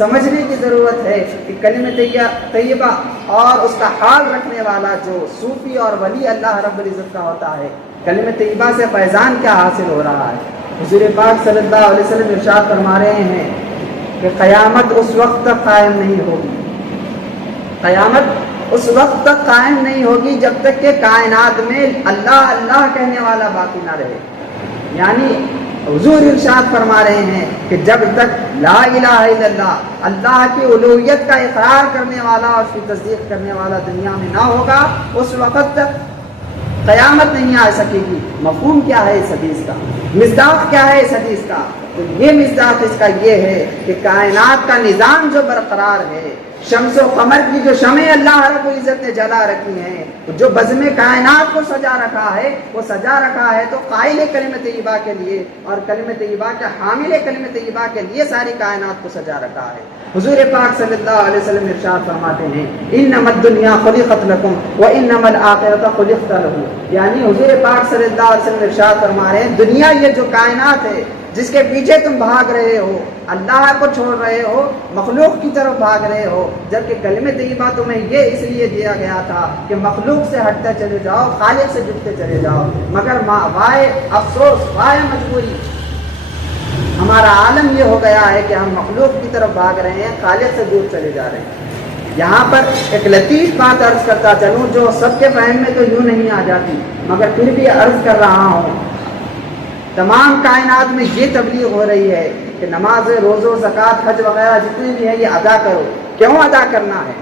سمجھنے کی ضرورت ہے کہ کلمہ طیبہ اور اس کا حال رکھنے والا جو صوفی اور ولی اللہ رب العزت کا ہوتا ہے، کلمہ طیبہ سے فیضان کیا حاصل ہو رہا ہے۔ حضور پاک صلی اللہ علیہ وسلم ارشاد فرما رہے ہیں کہ قیامت اس وقت تک قائم نہیں ہوگی، قیامت اس وقت تک قائم نہیں ہوگی جب تک کہ کائنات میں اللہ اللہ کہنے والا باقی نہ رہے۔ یعنی حضور ارشاد فرما رہے ہیں کہ جب تک لا الہ الا اللہ، اللہ کی الوہیت کا اقرار کرنے والا اور اس کی تصدیق کرنے والا دنیا میں نہ ہوگا، اس وقت تک قیامت نہیں آ سکے گی۔ مفہوم کیا ہے اس حدیث کا؟ مصداق کیا ہے اس حدیث کا؟ تو یہ مصداق اس کا یہ ہے کہ کائنات کا نظام جو برقرار ہے، شمس و قمر کی جو شمعیں اللہ رب العزت نے جلا رکھی ہیں، جو بزم کائنات کو سجا رکھا ہے، وہ سجا رکھا ہے تو قائل کلمہ طیبہ کے لیے اور کلمہ طیبہ کے حامل کلمہ طیبہ کے لیے ساری کائنات کو سجا رکھا ہے۔ حضور پاک صلی اللہ علیہ وسلم ارشاد فرماتے ہیں انما الدنیا خلقت لکم وانما الآخرۃ خلقت لہ، یعنی حضور پاک صلی اللہ علیہ وسلم ارشاد فرما رہے ہیں دنیا یہ جو کائنات ہے جس کے پیچھے تم بھاگ رہے ہو، اللہ کو چھوڑ رہے ہو، مخلوق کی طرف بھاگ رہے ہو، جبکہ کلمہ طیبہ تمہیں یہ اس لیے دیا گیا تھا کہ مخلوق سے ہٹتے چلے جاؤ، خالق سے جڑتے چلے جاؤ، مگر وائے افسوس، وائے مجبوری، ہمارا عالم یہ ہو گیا ہے کہ ہم مخلوق کی طرف بھاگ رہے ہیں، خالق سے دور چلے جا رہے ہیں۔ یہاں پر ایک لطیف بات عرض کرتا چلوں جو سب کے فہم میں تو یوں نہیں آ جاتی، مگر پھر بھی عرض کر رہا ہوں۔ تمام کائنات میں یہ تبلیغ ہو رہی ہے کہ نماز، روزہ، زکوٰۃ، حج وغیرہ جتنے بھی ہیں یہ ادا کرو۔ کیوں ادا کرنا ہے؟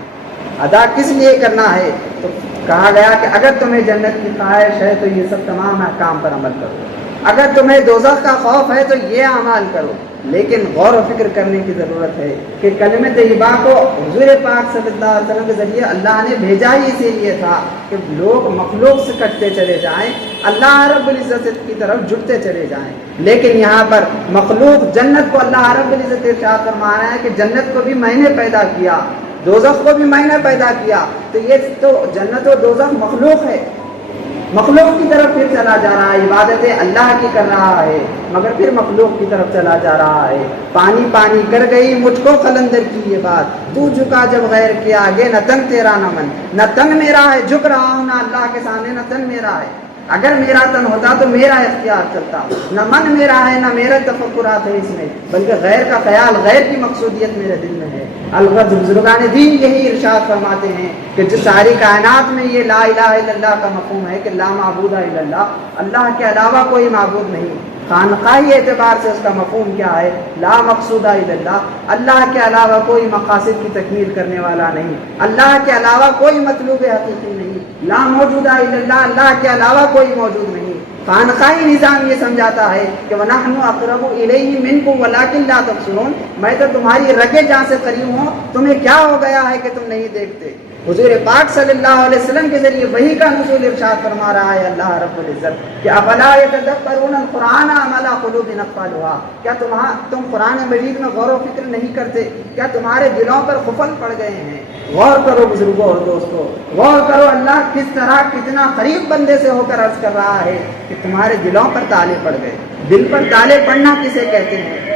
ادا کس لیے کرنا ہے؟ تو کہا گیا کہ اگر تمہیں جنت کی خواہش ہے تو یہ سب تمام احکام پر عمل کرو، اگر تمہیں دوزخ کا خوف ہے تو یہ اعمال کرو۔ لیکن غور و فکر کرنے کی ضرورت ہے کہ کلمہ طیبہ کو حضور پاک صلی اللہ علیہ وسلم کے ذریعے اللہ نے بھیجا ہی اسی لیے تھا کہ لوگ مخلوق سے کٹتے چلے جائیں، اللہ رب العزت کی طرف جڑتے چلے جائیں۔ لیکن یہاں پر مخلوق جنت کو اللہ رب العزت ارشاد فرما رہا ہے کہ جنت کو بھی میں نے پیدا کیا، دوزخ کو بھی میں نے پیدا کیا، تو یہ تو جنت و دوزخ مخلوق ہے، مخلوق کی طرف پھر چلا جا رہا ہے، عبادتیں اللہ کی کر رہا ہے مگر پھر مخلوق کی طرف چلا جا رہا ہے۔ پانی پانی کر گئی مجھ کو قلندر کی یہ بات، تو جھکا جب غیر کے آگے، نہ تن تیرا نہ من، نہ تن میرا ہے جھک رہا ہوں، نہ اللہ کے سامنے نہ تن میرا ہے۔ اگر میرا تن ہوتا تو میرا اختیار چلتا، نہ من میرا ہے نہ میرا تفکرات ہے اس میں، بلکہ غیر کا خیال، غیر کی مقصودیت میرے دل میں ہے۔ البتہ بزرگان دین یہی ارشاد فرماتے ہیں کہ جو ساری کائنات میں یہ لا الہ الا اللہ کا مفہوم ہے کہ لا معبود الا اللہ، اللہ کے علاوہ کوئی معبود نہیں۔ خانقاہی اعتبار سے اس کا مفہوم کیا ہے؟ لا مقصود الا اللہ، اللہ کے علاوہ کوئی مقاصد کی تکمیل کرنے والا نہیں، اللہ کے علاوہ کوئی مطلوب حقیقی نہیں، لا موجود الا اللہ، اللہ کے علاوہ کوئی موجود نہیں۔ خانقاہی نظام یہ سمجھاتا ہے کہ وَنَحْنُ أَقْرَبُ إِلَيْهِ مِنْكُمْ وَلَكِنْ لَا تَبْصِرُونَ، میں تو تمہاری رگے جاں سے قریب ہوں، تمہیں کیا ہو گیا ہے کہ تم نہیں دیکھتے۔ حضور پاک صلی اللہ علیہ وسلم کے ذریعے وحی کا نزول ارشاد فرما رہا ہے اللہ رب العزت کہ افلا يتدبرون القرآن ام علی قلوب اقفالها، کیا تم قرآن مجید میں غور و فکر نہیں کرتے؟ کیا تمہارے دلوں پر قفل پڑ گئے ہیں؟ غور کرو بزرگوں اور دوستو، غور کرو اللہ کس طرح کتنا قریب بندے سے ہو کر عرض کر رہا ہے کہ تمہارے دلوں پر تالے پڑ گئے۔ دل پر تالے پڑنا کسے کہتے ہیں؟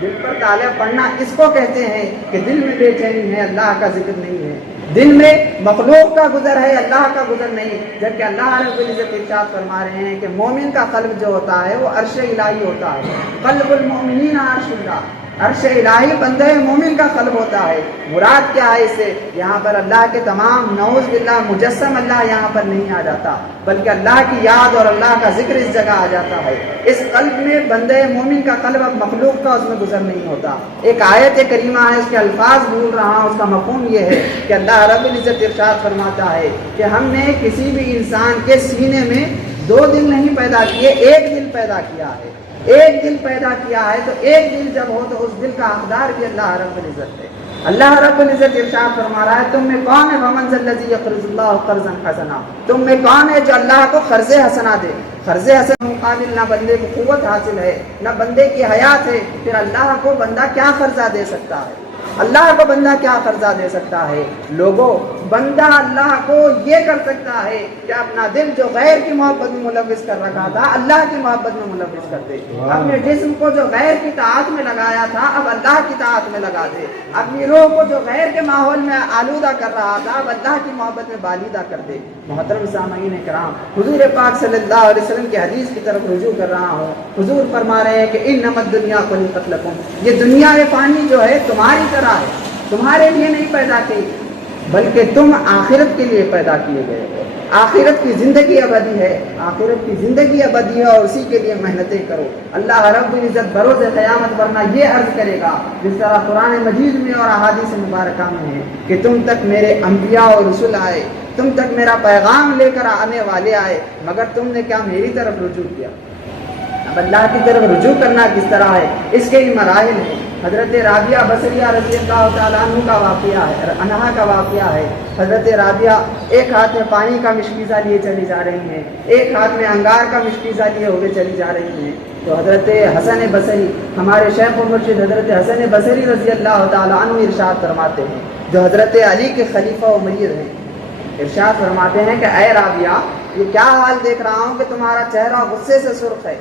دل پر تالے پڑنا اس کو کہتے ہیں کہ دل میں بے چینی ہے، اللہ کا ذکر نہیں ہے، دل میں مخلوق کا گزر ہے، اللہ کا گزر نہیں۔ جبکہ اللہ رب العزت ارشاد فرما رہے ہیں کہ مومن کا قلب جو ہوتا ہے وہ عرش الہی ہوتا ہے، قلب المؤمنین عرش اللہ، عرش الہی بندہ مومن کا قلب ہوتا ہے۔ مراد کیا ہے اس سے؟ یہاں پر اللہ کے تمام نعوذ باللہ مجسم اللہ یہاں پر نہیں آ جاتا، بلکہ اللہ کی یاد اور اللہ کا ذکر اس جگہ آ جاتا ہے۔ اس قلب میں بندہ مومن کا قلب اب مخلوق کا اس میں گزر نہیں ہوتا۔ ایک آیت کریمہ ہے، اس کے الفاظ بھول رہا ہوں، اس کا مفہوم یہ ہے کہ اللہ رب العزت ارشاد فرماتا ہے کہ ہم نے کسی بھی انسان کے سینے میں 2 دل نہیں پیدا کیے، ایک دل پیدا کیا ہے۔ ایک دل پیدا کیا ہے تو ایک دل جب ہو تو اس دل کا حقدار بھی اللہ رب العزت ہے۔ اللہ رب العزت ارشاد فرما رہا ہے تم میں کون ہے ومن ذا الذی یقرض اللہ قرضا حسنا، تم میں کون ہے جو اللہ کو قرض حسنا دے؟ قرض حسن مقابل نہ بندے کو قوت حاصل ہے نہ بندے کی حیات ہے، پھر اللہ کو بندہ کیا قرضہ دے سکتا ہے؟ اللہ کو بندہ کیا قرضہ دے سکتا ہے؟ لوگوں، بندہ اللہ کو یہ کر سکتا ہے کہ اپنا دل جو غیر کی محبت میں ملوث کر رکھا تھا اللہ کی محبت میں ملوث کر دے، اپنے جسم کو جو غیر کی طاعت میں لگایا تھا اب اللہ کی طاعت میں لگا دے، اپنی روح کو جو غیر کے ماحول میں آلودہ کر رہا تھا اب اللہ کی محبت میں بالیدہ کر دے۔ محترم سامعین کرام، حضور پاک صلی اللہ علیہ وسلم کی حدیث کی طرف رجوع کر رہا ہوں۔ حضور فرما رہے ہیں کہ انما الدنیا خلقت لکم، یہ دنیا فانی جو ہے تمہاری طرح ہے، تمہارے لیے نہیں پیدا کی بلکہ تم آخرت کے لیے پیدا کیے گئے ہو۔ آخرت کی زندگی ابدی ہے، آخرت کی زندگی ابدی ہے اور اسی کے لیے محنتیں کرو۔ اللہ رب العزت بروز قیامت ورنہ یہ عرض کرے گا جس طرح قرآن مجید میں اور احادیث مبارکہ میں ہے کہ تم تک میرے انبیاء اور رسول آئے، تم تک میرا پیغام لے کر آنے والے آئے، مگر تم نے کیا میری طرف رجوع کیا؟ اب اللہ کی طرف رجوع کرنا کس طرح ہے، اس کے ہی مراحل ہیں۔ حضرت رابعہ بصریہ رضی اللہ تعالیٰ عنہ کا واقعہ ہے، انہا کا واقعہ ہے۔ حضرت رابعہ ایک ہاتھ میں پانی کا مشکیزہ لیے چلی جا رہی ہیں، ایک ہاتھ میں انگار کا مشکیزہ لیے ہوئے چلی جا رہی ہیں، تو حضرت حسن بصری، ہمارے شیخ و مرشد حضرت حسن بصری رضی اللہ تعالیٰ عنہ ارشاد فرماتے ہیں، جو حضرت علی کے خلیفہ و مرید ہیں، ارشاد فرماتے ہیں کہ اے رابعہ، یہ کیا حال دیکھ رہا ہوں کہ تمہارا چہرہ غصے سے سرخ ہے،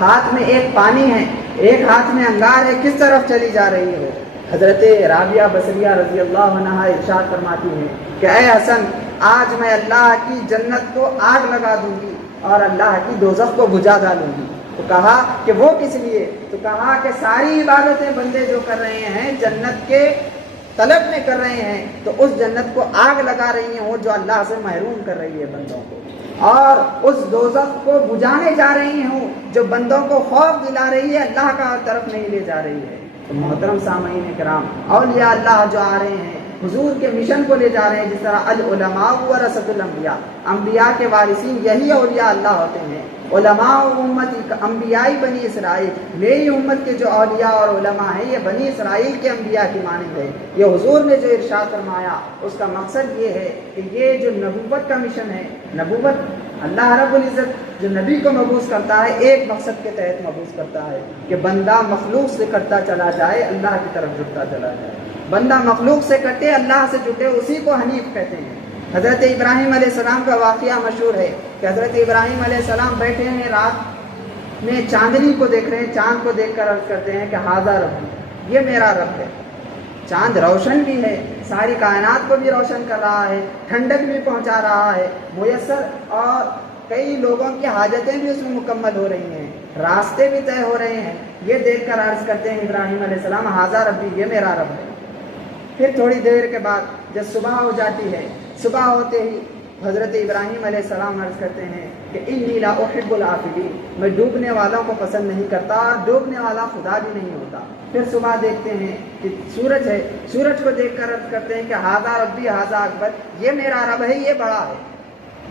ہاتھ میں ایک پانی ہے، ایک ہاتھ میں انگار ہے، کس طرف چلی جا رہی ہو؟ حضرت رابعہ بصریہ رضی اللہ عنہا ارشاد فرماتی ہیں کہ اے حسن، آج میں اللہ کی جنت کو آگ لگا دوں گی اور اللہ کی دوزخ کو بجھا ڈالوں گی۔ تو کہا کہ وہ کس لیے؟ تو کہا کہ ساری عبادتیں بندے جو کر رہے ہیں جنت کے طلب میں کر رہے ہیں، تو اس جنت کو آگ لگا رہی ہیں وہ جو اللہ سے محروم کر رہی ہے بندوں کو، اور اس دوزخ کو بجھانے جا رہی ہوں جو بندوں کو خوف دلا رہی ہے، اللہ کا طرف نہیں لے جا رہی ہے۔ تو محترم سامعین کرام، اولیاء اللہ جو آ رہے ہیں حضور کے مشن کو لے جا رہے ہیں، جس طرح العلماء ورثۃ الانبیاء، انبیاء کے وارثین یہی اولیاء اللہ ہوتے ہیں۔ علماء امتی، انبیائی بنی اسرائیل، میری امت کے جو اولیاء اور علماء ہیں یہ بنی اسرائیل کے انبیاء کی مانند ہے۔ یہ حضور نے جو ارشاد فرمایا اس کا مقصد یہ ہے کہ یہ جو نبوت کا مشن ہے، نبوت اللہ رب العزت جو نبی کو مبعوث کرتا ہے ایک مقصد کے تحت مبعوث کرتا ہے کہ بندہ مخلوق سے کرتا چلا جائے، اللہ کی طرف جھکتا چلا جائے۔ بندہ مخلوق سے کٹے، اللہ سے جٹے، اسی کو حنیف کہتے ہیں۔ حضرت ابراہیم علیہ السلام کا واقعہ مشہور ہے کہ حضرت ابراہیم علیہ السلام بیٹھے ہیں، رات میں چاندنی کو دیکھ رہے ہیں، چاند کو دیکھ کر عرض کرتے ہیں کہ ھذا ربی، یہ میرا رب ہے۔ چاند روشن بھی ہے، ساری کائنات کو بھی روشن کر رہا ہے، ٹھنڈک بھی پہنچا رہا ہے، میسر، اور کئی لوگوں کی حاجتیں بھی اس میں مکمل ہو رہی ہیں، راستے بھی طے ہو رہے ہیں۔ یہ دیکھ کر عرض کرتے ہیں ابراہیم علیہ السلام ھذا ربی، یہ میرا رب ہے۔ پھر تھوڑی دیر کے بعد جب صبح ہو جاتی ہے، صبح ہوتے ہی حضرت ابراہیم علیہ السلام عرض کرتے ہیں کہ انی لا احب العافلین، میں ڈوبنے والوں کو پسند نہیں کرتا اور ڈوبنے والا خدا بھی نہیں ہوتا۔ پھر صبح دیکھتے ہیں کہ سورج ہے، سورج کو دیکھ کر عرض کرتے ہیں کہ ھذا ربی ھذا اکبر، یہ میرا رب ہے، یہ بڑا ہے۔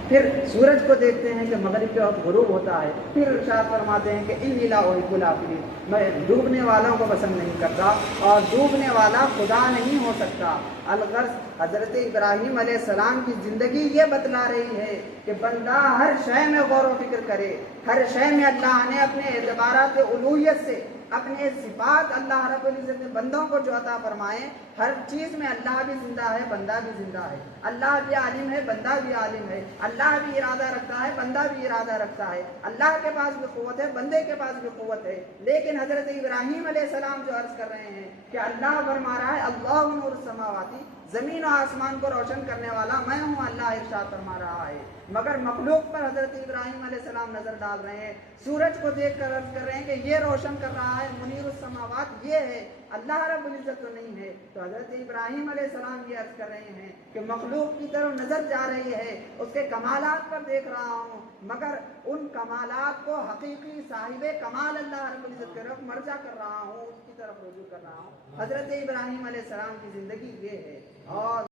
پھر سورج کو دیکھتے ہیں کہ مغرب کے وقت غروب ہوتا ہے، پھر ارشاد فرماتے ہیں کہ انی لا احب العافلین، میں ڈوبنے والوں کو پسند نہیں کرتا اور ڈوبنے والا خدا نہیں ہو سکتا۔ الغرض حضرت ابراہیم علیہ السلام کی زندگی یہ بتلا رہی ہے کہ بندہ ہر شے میں غور و فکر کرے، ہر شے میں اللہ نے اپنے اعتبارات الوہیت سے، اپنے صفات اللہ رب العزت نے بندوں کو جو عطا فرمائے، ہر چیز میں اللہ بھی زندہ ہے، بندہ بھی زندہ ہے، اللہ بھی عالم ہے، بندہ بھی عالم ہے، اللہ بھی ارادہ رکھتا ہے، بندہ بھی ارادہ رکھتا ہے، اللہ کے پاس بھی قوت ہے، بندے کے پاس بھی قوت ہے۔ لیکن حضرت ابراہیم علیہ السلام جو عرض کر رہے ہیں کہ اللہ فرما رہا ہے اللہ نور السماواتی، زمین و آسمان کو روشن کرنے والا میں ہوں، اللہ ارشاد فرما رہا ہے، مگر مخلوق پر حضرت ابراہیم علیہ السلام نظر ڈال رہے ہیں، سورج کو دیکھ کر عرض کر رہے ہیں کہ یہ روشن کر رہا ہے، منیر السماوات یہ ہے، اللہ رب العزت تو نہیں ہے۔ تو حضرت ابراہیم علیہ السلام یہ عرض کر رہے ہیں کہ مخلوق کی طرف نظر جا رہی ہے، اس کے کمالات پر دیکھ رہا ہوں، مگر ان کمالات کو حقیقی صاحب کمال اللہ رب العزت کی طرف مرجع کر رہا ہوں، اس کی طرف رجوع کر رہا ہوں۔ حضرت ابراہیم علیہ السلام کی زندگی یہ ہے۔ اور